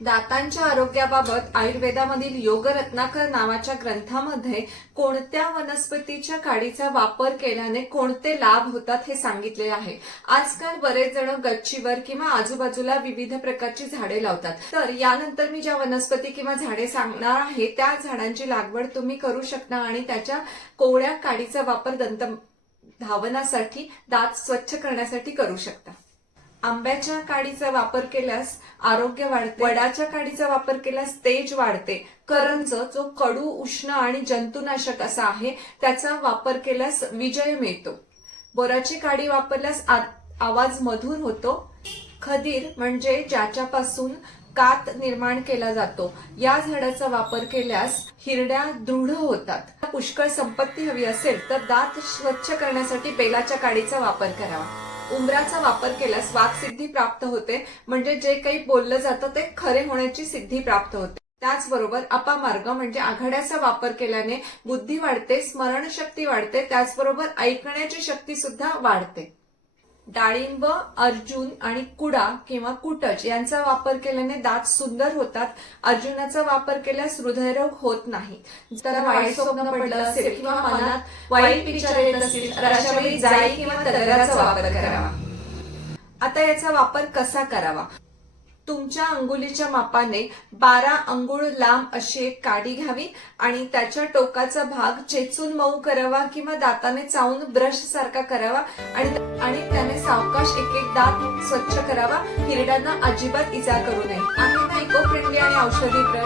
दातांच्या आरोग्याबाबत आयुर्वेदामधील योग रत्नाकर नावाच्या ग्रंथामध्ये कोणत्या वनस्पतीच्या काडीचा वापर केल्याने कोणते लाभ होतात हे सांगितले आहे. आजकाल बरेच जण गच्चीवर किंवा आजूबाजूला विविध प्रकारची झाडे लावतात. तर यानंतर मी ज्या वनस्पती किंवा झाडे सांगणार आहे त्या झाडांची लागवड तुम्ही करू शकता आणि त्याच्या कोवळ्या काडीचा वापर दंत धावनासाठी दात स्वच्छ करण्यासाठी करू शकता. आंब्याच्या काडीचा वापर केल्यास आरोग्य वाढते. वडाच्या काडीचा वापर केल्यास तेज वाढते. करंज जो कडू उष्ण आणि जंतुनाशक असा आहे त्याचा वापर केल्यास विजय मिळतो. बोराची काडी वापरल्यास आवाज मधुर होतो. खदीर म्हणजे ज्याच्यापासून कात निर्माण केला जातो या झाडाचा वापर केल्यास हिरड्या दृढ होतात. पुष्कळ संपत्ती हवी असेल तर दात स्वच्छ करण्यासाठी बेलाच्या काडीचा वापर करावा. उंबराचा वापर केल्यास वाकसिद्धी प्राप्त होते. म्हणजे जे काही बोललं जातं ते खरे होण्याची सिद्धी प्राप्त होते. त्याचबरोबर अपामार्ग म्हणजे आघाड्याचा वापर केल्याने बुद्धी वाढते स्मरणशक्ती वाढते त्याचबरोबर ऐकण्याची शक्ती सुद्धा वाढते. डाळिंब अर्जुन आणि कुडा किंवा कुटच यांचा वापर केल्याने दात सुंदर होतात. अर्जुनाचा वापर केल्यास हृदयरोग होत नाही. तर वाईट स्वप्न पडलं असेल किंवा मनात वाईट विचार येत असतील तर अशा वेळी जाई किंवा तगराचा वापर करावा. आता याचा वापर कसा करावा? तुमच्या अंगुलीच्या मापाने बारा अंगुळ लांब अशी एक काडी घ्यावी आणि त्याच्या टोकाचा भाग चेचून मऊ करावा किंवा दाताने चावून ब्रश सारखा करावा आणि आणि त्याने सावकाश एक एक दात स्वच्छ करावा. हिरड्यांना अजिबात इजा करू नये. आहे ना इको फ्रेंडली आणि औषधी ब्रश?